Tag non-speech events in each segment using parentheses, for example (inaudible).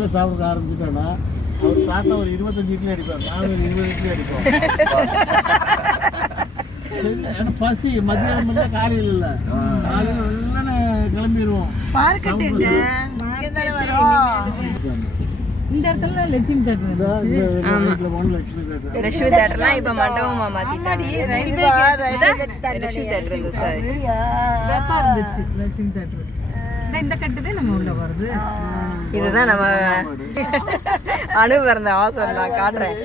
நல்லா சாப்பிட ஆரம்பிச்சுட்டோன்னா அவர் தாத்தா ஒரு இருபத்தஞ்சு இட்லி அடிப்பார் நாங்கள் ஒரு இருபது இட்லி அடிப்போம். ஏன்னா பசி மத்தியானம் மட்டும் காலையில் இல்லை. காலையில் வெள்ளன கிளம்பிடுவோம். இந்த இடத்துல லட்சுமி தேட்டர் லட்சுமி தேட்டர். லட்சுமி தேட்டர்லாம் இப்ப மண்டபமா ரயில்வே லட்சுமி தேட்டர் இருந்தது சார். தான் இருந்துச்சு லட்சுமி தேட்டர். இந்த கட்டுதே நம்ம உள்ள வருது இதுதான் நம்ம அணு பிறந்த வாசல் நான் காட்டுறேன்.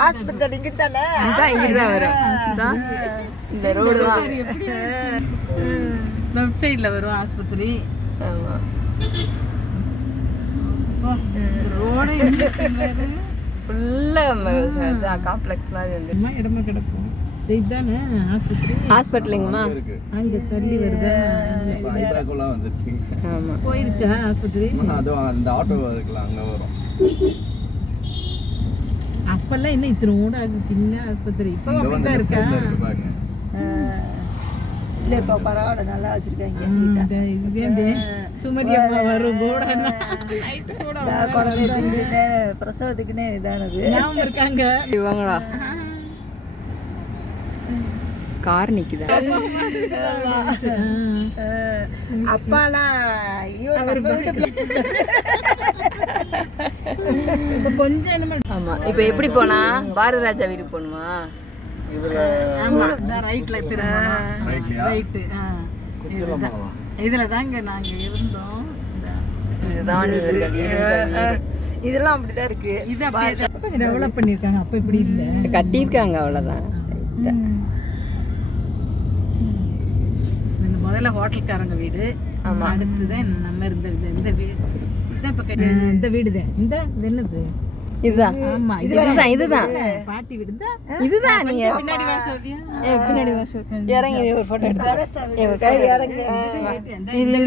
ஹாஸ்பிட்டல் இங்க தானே? இங்கிட்டு தான் வரும். இந்த ரோடு தான். லெஃப்ட் சைடுல வரும் ஆஸ்பத்திரி. ஆமா. ரோடு ஃபுல்லாக காம்ப்ளெக்ஸ் மாதிரி வந்து. இடமா கிடக்கும். இதுதானே ஆஸ்பத்திரி? ஹாஸ்பிட்டலுங்கம்மா அங்க தள்ளி வருதா? ஐபேக்கெல்லாம் வந்துருச்சு. ஆமா. போயிருச்சா ஆஸ்பத்திரி? அதுவும் அந்த ஆட்டோ அங்கே வரும். அப்பெல்லாம் இன்னும் இத்தனோட அது சின்ன ஆஸ்பத்திரி. இப்போ அப்படிதான் இருக்கா? இல்ல இப்ப பரவாயில்ல நல்லா வச்சிருக்காங்க. இதுவே சுமதி அம்மா வரும் கூட குழந்தை பிரசவத்துக்குன்னே இதானது. இருக்காங்க? இவங்களா? கார் நிக்குதா. அப்பாலாம் ஐயோ கொஞ்சம் என்னமோ ஆமா இப்போ எப்படி போனா? பாரதி ராஜா வீட்டுக்கு போகணுமா? ரைட்ல ரைட்டு இதுல தாங்க நாங்க இருந்தோம். இதுதான் இவர்கள் இருந்த வீடு. இதெல்லாம் அப்படிதான் இருக்கு. இது டெவலப் பண்ணிருக்காங்க. அப்ப இப்படி இல்ல. கட்டியிருக்காங்க அவ்வளோதான் இந்த முதல்ல ஹோட்டல்காரங்க வீடு. அடுத்துதான் நம்ம இருந்த வீடு. இந்த வீடு இந்த வீடு தான் இந்த இது என்னது? இதுதான். ஆமா இது இதுதான் இதுதான். பாட்டி வீடு. தான் இதுதான் நீங்க. பின்னாடி வா சோபியா ஏ, பின்னாடி வா சு. இறங்கி ஒரு போட்டோ எடுத்து. ஏ, ஒரு photo எடுத்து. இது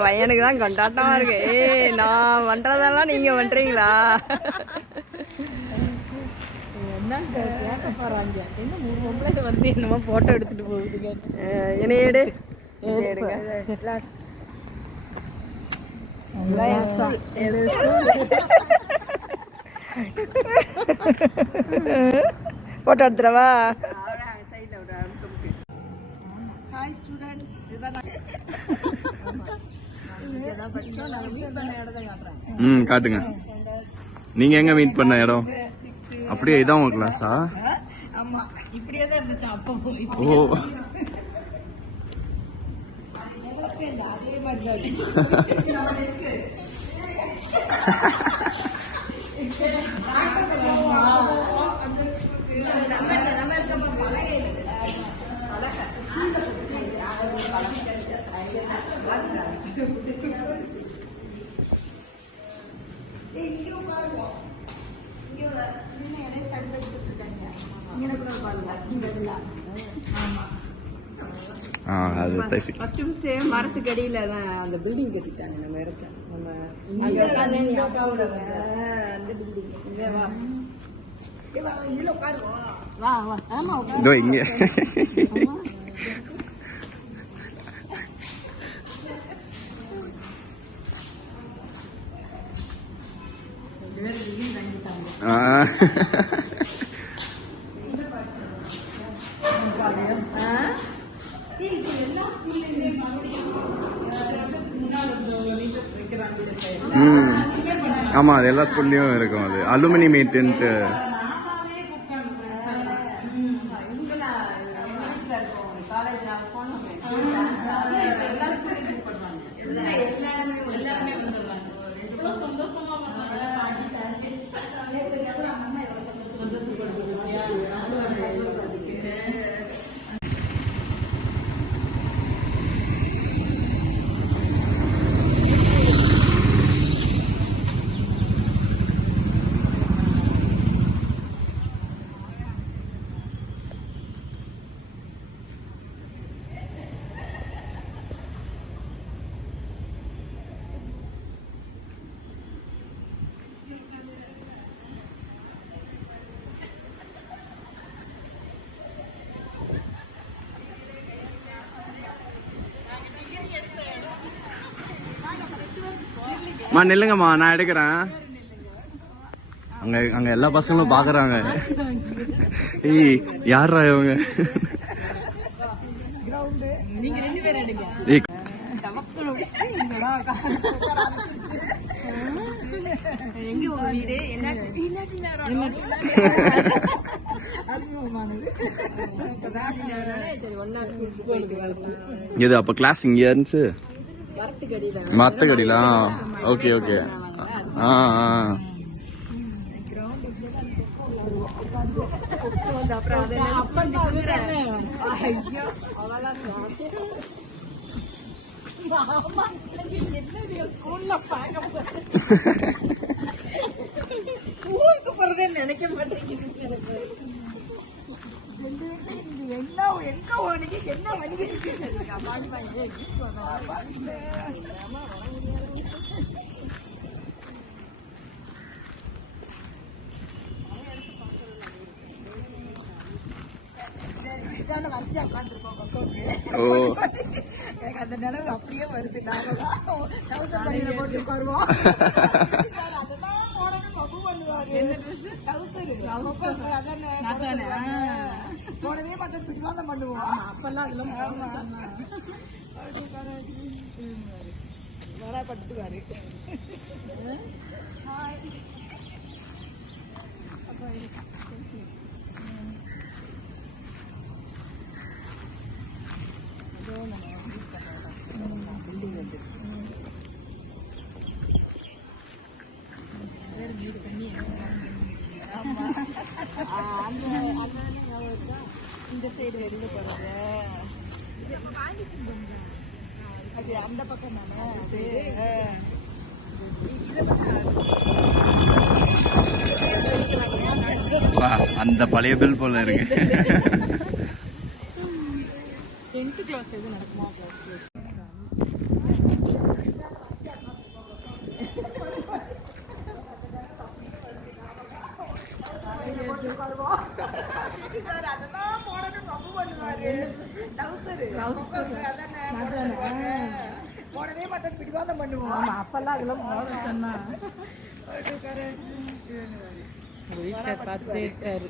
பையனுக்கு தான் கொண்டாட்டமா இருக்கு. ஏய் நான் பண்றதெல்லாம் நீங்க பண்றீங்களா? என்னங்க கேட்க போறாங்க? என்ன மூணு பொம்பளை வந்து என்னமோ போட்டோ எடுத்துட்டு அஹ், என்னை எடு எடுங்க போட்டோ எடுத்துறவா ம் காட்டுங்க. நீங்க எங்க மீட் பண்ண இடம்? அப்படியே இதான் உங்க கிளாஸா ஆமா இப்படியே தான் இருந்துச்சு அப்போ. ஓ. ஃபர்ஸ்ட் ஃபர்ஸ்ட் மரத்துக்கு அடியில தான் அந்த பில்டிங் கட்டிட்டாங்க நம்ம இடத்துல. நம்ம இங்க வா. வா வா. ஆமா. ஆமாம் அது எல்லா ஸ்கூல்லையும் இருக்கும் அது. அலுமினி மீட்டுன்ட்டு. சந்தோஷம் மா நில்லுங்கம்மா நான் எடுக்கிறேன். அங்க அங்க எல்லா பசங்களும் பாக்குறாங்க. ஏய் யாரா இவங்க? இது அப்ப கிளாஸ் இங்க இருந்துச்சு? மத்த கடிலாம் ஓகே ஓகே ஆ ஆ (laughs) ஊருக்கு போறதே நினைக்க மாட்டேங்குது என்ன எங்க என்ன இதான வரிசையா உட்காந்துருக்கோம் எனக்கு அந்த நினைவு அப்படியே வருது. நாங்களாம் போட்டு உட்காருவோம். (laughs) அதெல்லாம் போடணும் பப்பு பண்ணுவாரு. டவுசர் அதானே போடவே மாட்டேன் பிடிவாதம் பண்ணுவோம். அப்பெல்லாம் அதெல்லாம் வர பட்டுவாரு இந்த அந்த பக்கம் தானே? வா, அந்த பழைய பில் போல இருக்கு. டென்த்து கிளாஸ் எது நடக்குமா கிளாஸ் சார் அதெல்லாம் போடணும் பப்பு பண்ணுவாரு டவுசர் அதானே போடுவாங்க. போடவே மாட்டேன் அப்பெல்லாம் அதெல்லாம் சொன்னா. பார்த்துட்டே இருக்காரு.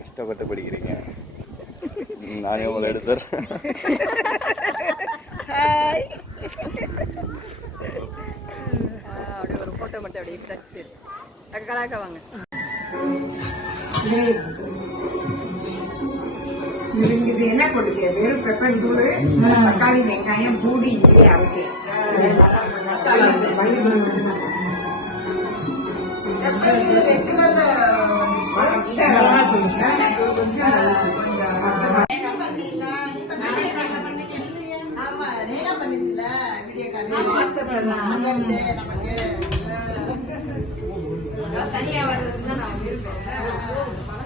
கஷ்டப்பட்டு படிக்கிறீங்க. நானே உங்களை எடுத்துறேன் ஹாய். அப்படியே ஒரு போட்டோ மட்டும் அப்படியே டச்சு கலாக்கா வாங்க. இது என்ன கொடுக்கு வெறும் பெப்பர் தூள் தக்காளி வெங்காயம் பூடி இட்லி அரைச்சி தனியா வர்றதுக்கு நான் இருப்பேன்